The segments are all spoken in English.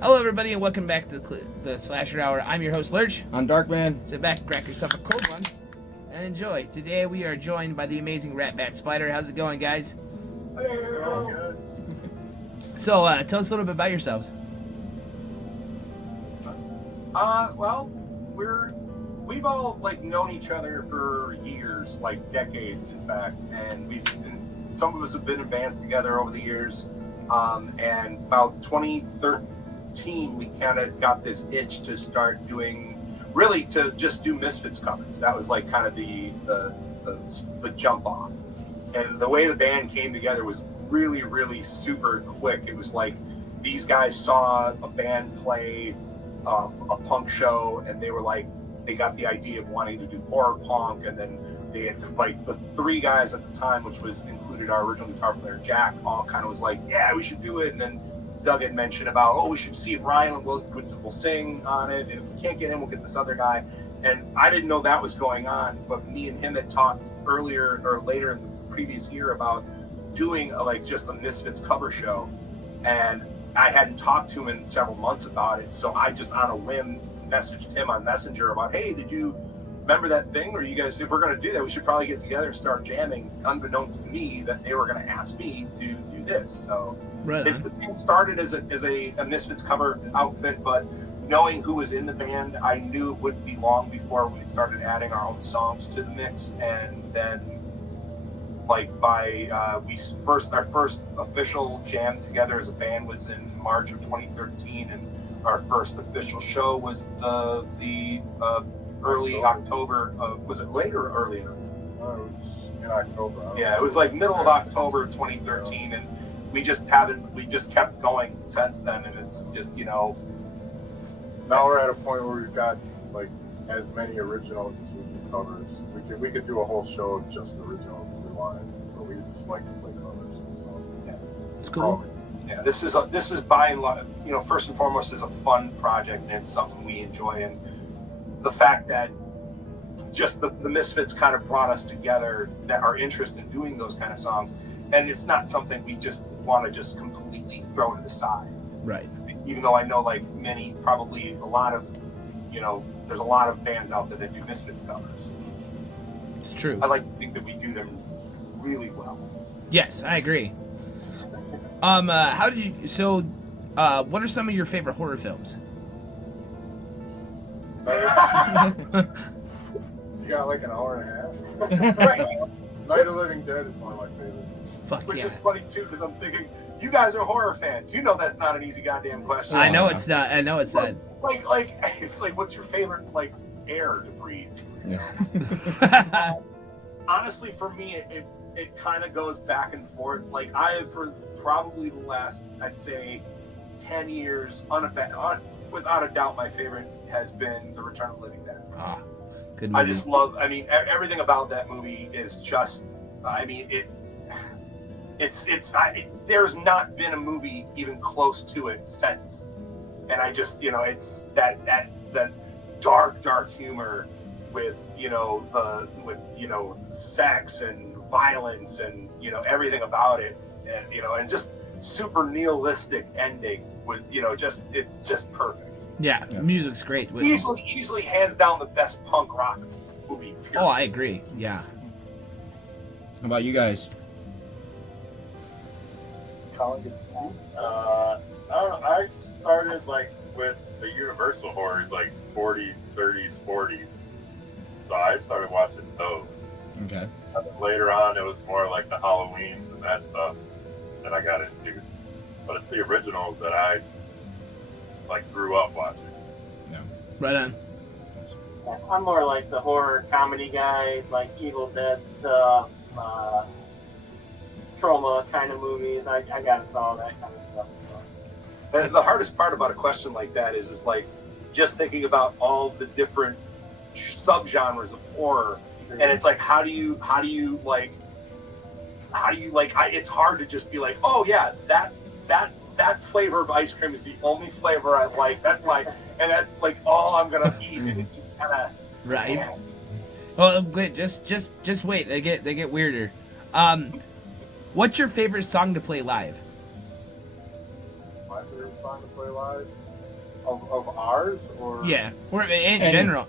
Hello, everybody, and welcome back to the Slasher Hour. I'm your host, Lurch. I'm Darkman. Sit back, crack yourself a cold one, and enjoy. Today we are joined by the amazing Ratbatspider. How's it going, guys? Hello. So, tell us a little bit about yourselves. Well, we've all known each other for years, like decades, in fact, and some of us have been in bands together over the years. And about 2013, we kind of got this itch to start to just do Misfits covers. That was kind of the jump off. And the way the band came together was really, really super quick. It was like these guys saw a band play a punk show, and they got the idea of wanting to do horror punk, and then they had the three guys at the time, which included our original guitar player Jack, all kind of was like, yeah, we should do it. And then Doug had mentioned about, we should see if Ryan will sing on it, and if we can't get him, we'll get this other guy. And I didn't know that was going on, but me and him had talked earlier or later in the previous year about doing just a Misfits cover show, and I hadn't talked to him in several months about it, so I just on a whim messaged him on Messenger about, hey, did you remember that thing? Or you guys, if we're going to do that, we should probably get together and start jamming, unbeknownst to me that they were going to ask me to do this. So the thing started as a Misfits cover outfit, but knowing who was in the band, I knew it wouldn't be long before we started adding our own songs to the mix. And then our first official jam together as a band was in March of 2013, and our first official show was the early October. Was it later or earlier? It was in October. Yeah, it was middle of October 2013, and we just kept going since then, and it's just Now we're at a point where we've got as many originals as we can covers. We could do a whole show of just originals if we wanted, but we just like to play covers. So yeah, it's cool. Yeah, this is by and large, first and foremost, is a fun project, and it's something we enjoy. And the fact that just the Misfits kind of brought us together, that our interest in doing those kind of songs, and it's not something we just want to just completely throw to the side. Right. Even though I know there's a lot of bands out there that do Misfits covers. It's true. I like to think that we do them really well. Yes, I agree. What are some of your favorite horror films? you got an hour and a half. Right. Night of the Living Dead is one of my favorites. Which is funny too, because I'm thinking, you guys are horror fans. You know that's not an easy goddamn question. I know it's not. It's what's your favorite air to breathe? Honestly, for me, it kind of goes back and forth. I have, for probably the last, I'd say, 10 years, without a doubt, my favorite has been The Return of the Living Dead. Good movie. I just love, everything about that movie is just, there's not been a movie even close to it since. And I just, it's that dark humor with, sex and violence and, everything about it. And, and just super nihilistic ending with, it's just perfect. Yeah, music's great. Easily hands down the best punk rock movie, period. Oh, I agree. Yeah. How about you guys? Colin gets I don't know. I started with the Universal horrors, 40s, 30s, 40s. So I started watching those. Okay. And then later on, it was more the Halloweens and that stuff that I got into. But it's the originals that I grew up watching. Yeah. Right on. I'm more the horror comedy guy, Evil Dead stuff, trauma kind of movies. I got into all that kind of stuff. So. And the hardest part about a question like that is just thinking about all the different subgenres of horror, and it's how do you it's hard to just be oh yeah, that flavor of ice cream is the only flavor I like. That's and that's all I'm gonna eat. And it's just kind of right. Yeah. Well, wait, just wait. They get weirder. What's your favorite song to play live? My favorite favorite song to play live? Of ours, or Yeah, or in general.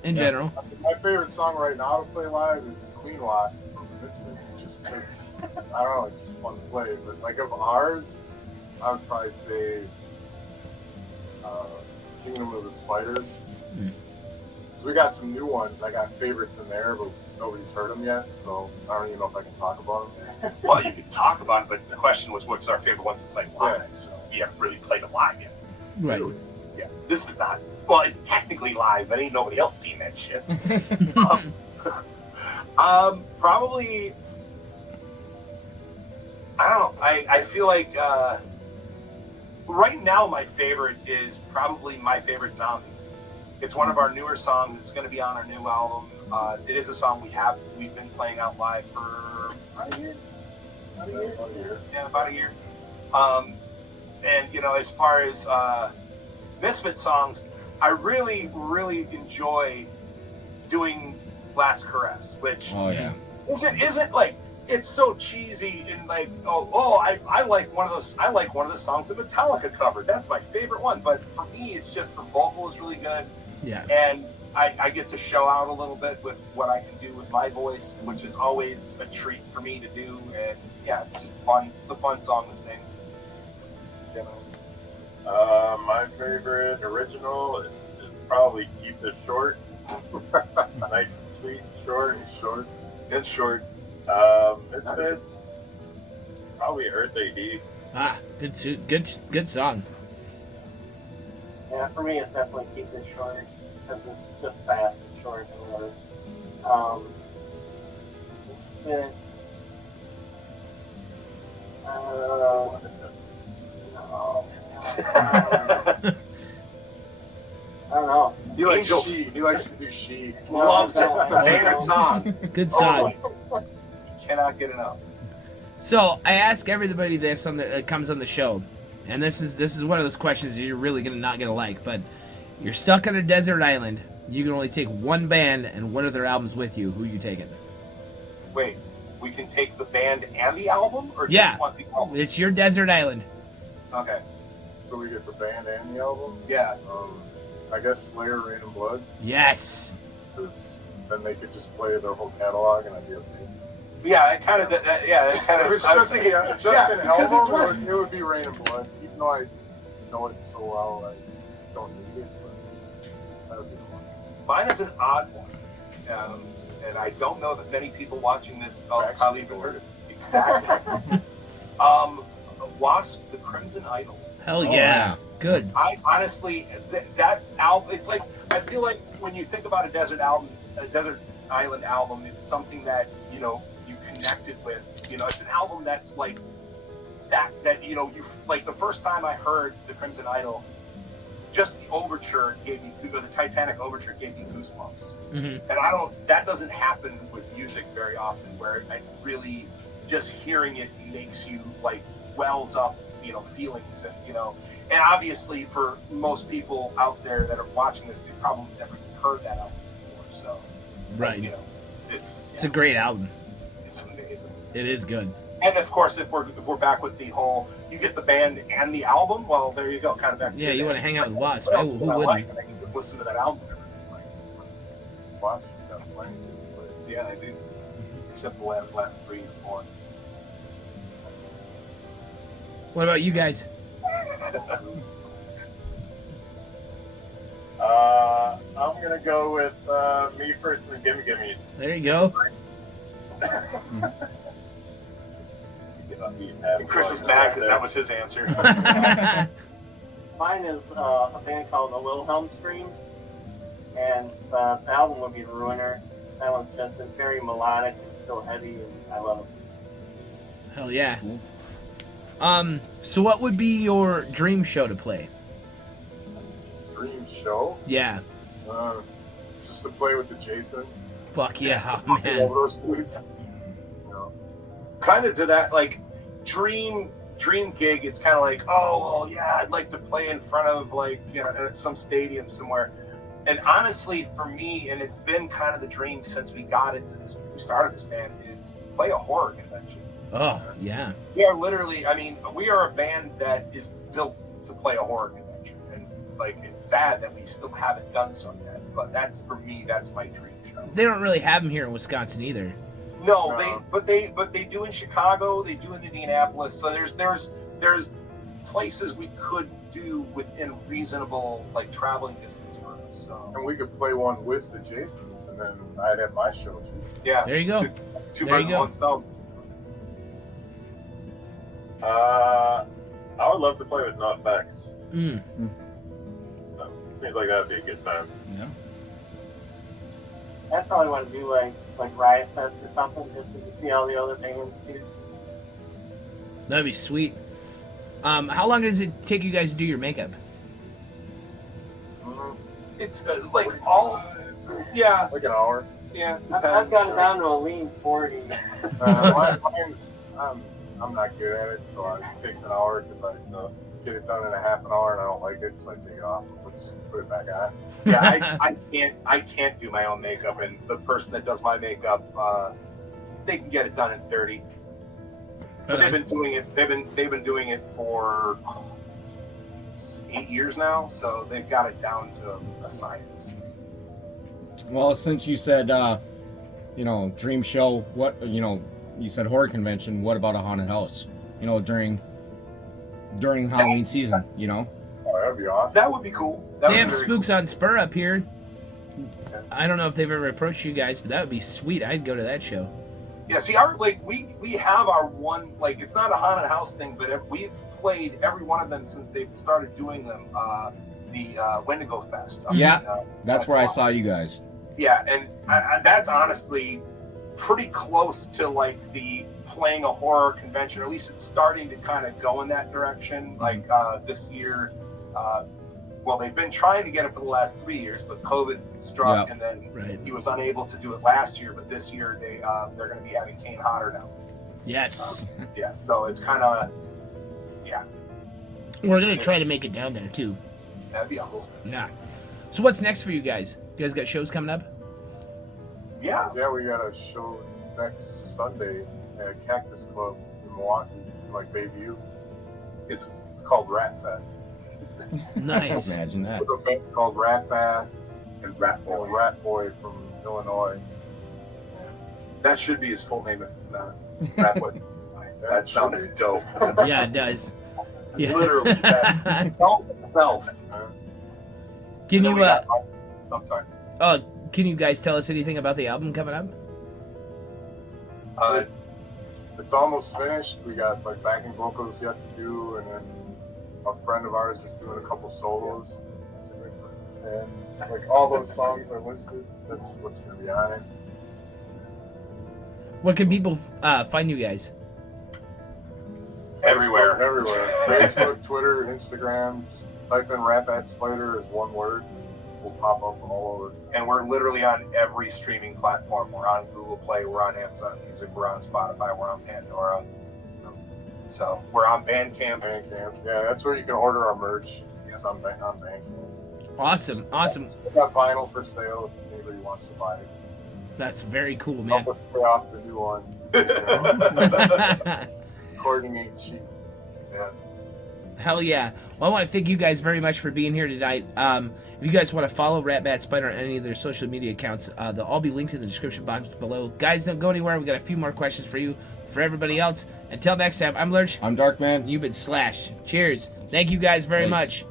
My favorite song right now to play live is Queen Wasp from the Misfits. Just because I don't know, it's just fun to play. But like of ours, I would probably say Kingdom of the Spiders. So we got some new ones. I got favorites in there, but nobody's heard them yet, so I don't even know if I can talk about them. Well, you can talk about it, but the question was, what's our favorite ones to play live? Yeah. So we haven't really played them live yet. Right. Yeah, this is not. Well, it's technically live, but ain't nobody else seen that shit. Probably. I don't know. I feel like right now my favorite is probably My Favorite Zombie. It's one of our newer songs. It's going to be on our new album. It is a song we've been playing out live for about a year. Yeah, about a year. And you know, as far as Misfit songs, I really, really enjoy doing Last Caress, which Oh yeah. isn't like, it's so cheesy and like, I like one of those songs that Metallica covered. That's my favorite one. But for me, it's just the vocal is really good. Yeah. And I get to show out a little bit with what I can do with my voice, which is always a treat for me to do. And yeah, it's just fun. It's a fun song to sing. You know. My favorite original is probably Keep This Short. Nice and sweet, short. It's short. Misfits, probably Earth AD. Ah, good song. Yeah, for me, it's definitely Keep It Short, because it's just fast and short and whatever. It's no. I don't know. He likes Angel. She. He likes to do She. Loves it. No. Favorite song. Good song. Cannot get enough. So I ask everybody this that comes on the show, and this is one of those questions that you're really not gonna like. But you're stuck on a desert island. You can only take one band and one of their albums with you. Who are you taking? Wait, we can take the band and the album, or just Yeah. one the album? It's your desert island. Okay. So we get the band and the album. Yeah. I guess Slayer, Rain and Blood, Yes. because then they could just play their whole catalog and I'd be okay. Yeah, it kind of. Yeah, it kind If of. it's I was just, thinking. just yeah, an because album, it's right. it would be Rain and Blood. Even though I know it so well, I don't need it, but that would be the one. Mine is an odd one, and I don't know that many people watching this probably even heard it. Exactly. Wasp, the Crimson Idol. Hell Oh, yeah. yeah. Good. I honestly, that album, it's like, I feel like when you think about a desert island album, it's something that, you know, you connected with. You know, it's an album that's like that you know, you like the first time I heard the Crimson Idol, just the overture gave me, the Titanic overture gave me goosebumps. Mm-hmm. And that doesn't happen with music very often, where I really, just hearing it makes you like wells up, you know, feelings. And you know, and obviously for most people out there that are watching this, they probably never heard that album before. So Right. you know, it's a great album. it's amazing. It is good. And of course, if we're back with the whole, you get the band and the album, well, there you go, kind of back to Yeah, you want to hang out with Wasp. what Who else do I wouldn't? like? And I can just listen to that album and everything. Like, Wasp's got plenty to play. yeah, I do. Except the last 3 or 4. What about you guys? I'm gonna go with Me First and the Gimme Gimmes. There you go. And Chris is mad because that was his answer. Mine is a band called The Wilhelm Scream, and the album would be Ruiner. That one's just, it's very melodic and still heavy, and I love it. Hell yeah. So what would be your dream show to play? Dream show? Yeah. Just to play with the Jasons. Fuck yeah, Love man. those dudes. You know, Kind of to that, like, dream gig. It's kind of like, oh, well, yeah, I'd like to play in front of, like, you know, at some stadium somewhere. And honestly, for me, and it's been kind of the dream since we started this band, is to play a horror convention. Oh, yeah. We are literally, I mean, we are a band that is built to play a horror convention. like it's sad that we still haven't done so yet. But that's for me. That's my dream show. They don't really have them here in Wisconsin either. No, No. they do in Chicago. They do in Indianapolis. So there's places we could do within reasonable like traveling distance for us. So And we could play one with the Jasons, and then I'd have my show too. yeah, There you go. Two There birds you with go. one stone. I would love to play with NoFX. Mm. So, seems like that'd be a good time. Yeah. I probably want to do like Riot Fest or something just to see all the other bands too. That'd be sweet. How long does it take you guys to do your makeup? It's like all, yeah, Like an hour. yeah. I've Depends. gotten down to a lean 40. Mine's, I'm not good at it, so it takes an hour because I get it done in a half an hour and I don't like it, so I take it off and put it back on. Yeah, I can't do my own makeup, and the person that does my makeup, they can get it done in 30. But they've been doing it. They've been doing it for 8 years now, so they've got it down to a science. Well, since you said, dream show, you said horror convention. What about a haunted house? During Halloween season, Oh, that'd be awesome. That would be cool. That They would have be very Spooks on Spur up here. I don't know if they've ever approached you guys, but that would be sweet. I'd go to that show. cool. Yeah, see, we have our one, like, it's not a haunted house thing, but we've played every one of them since they've started doing them. The Wendigo Fest. Yeah. In, That's where I awesome. saw you guys. Yeah, and that's honestly pretty close to like the playing a horror convention, or at least it's starting to kind of go in that direction. Like this year, well, they've been trying to get it for the last 3 years, but COVID struck, Yeah. and then Right. he was unable to do it last year. But this year, they're going to be having Kane Hodder now. Yes. Yeah, so it's kind of We're going to try to make it down there, too. that'd be awesome. Yeah. So what's next for you guys? You guys got shows coming up? Yeah, Yeah, we got a show next Sunday at Cactus Club in Milwaukee, in like Bayview. It's called Rat Fest. Nice. Imagine that. With a band called Ratbat and Rat or Boy. Rat Boy from Illinois. That should be his full name if it's not. Rat Boy. That sounds dope. Yeah, it does. Yeah. Literally, that spells itself. Can you I'm sorry. can you guys tell us anything about the album coming up? It's almost finished. We got like backing vocals yet to do, and then a friend of ours is doing a couple solos. And like all those songs are listed. That's what's gonna be on it. Where can people find you guys? Everywhere. Everywhere. Facebook, Twitter, Instagram. Just type in Ratbatspider as one word, and we'll pop up all over. And we're literally on every streaming platform. We're on Google Play, we're on Amazon Music, we're on Spotify, we're on Pandora. So we're on Bandcamp. Bandcamp. Yeah, that's where you can order our merch. It's on Bandcamp. Awesome. Awesome. We got vinyl for sale if anybody wants to buy it. That's very cool, man. Help us pay off the new one. Recording ain't cheap. Yeah. Hell yeah. Well, I want to thank you guys very much for being here tonight. If you guys want to follow Ratbatspider on any of their social media accounts, they'll all be linked in the description box below. Guys, don't go anywhere. We got a few more questions for you. For everybody else, until next time, I'm Lurch. I'm Darkman. You've been Slashed. Cheers. Thank you guys very Thanks. much.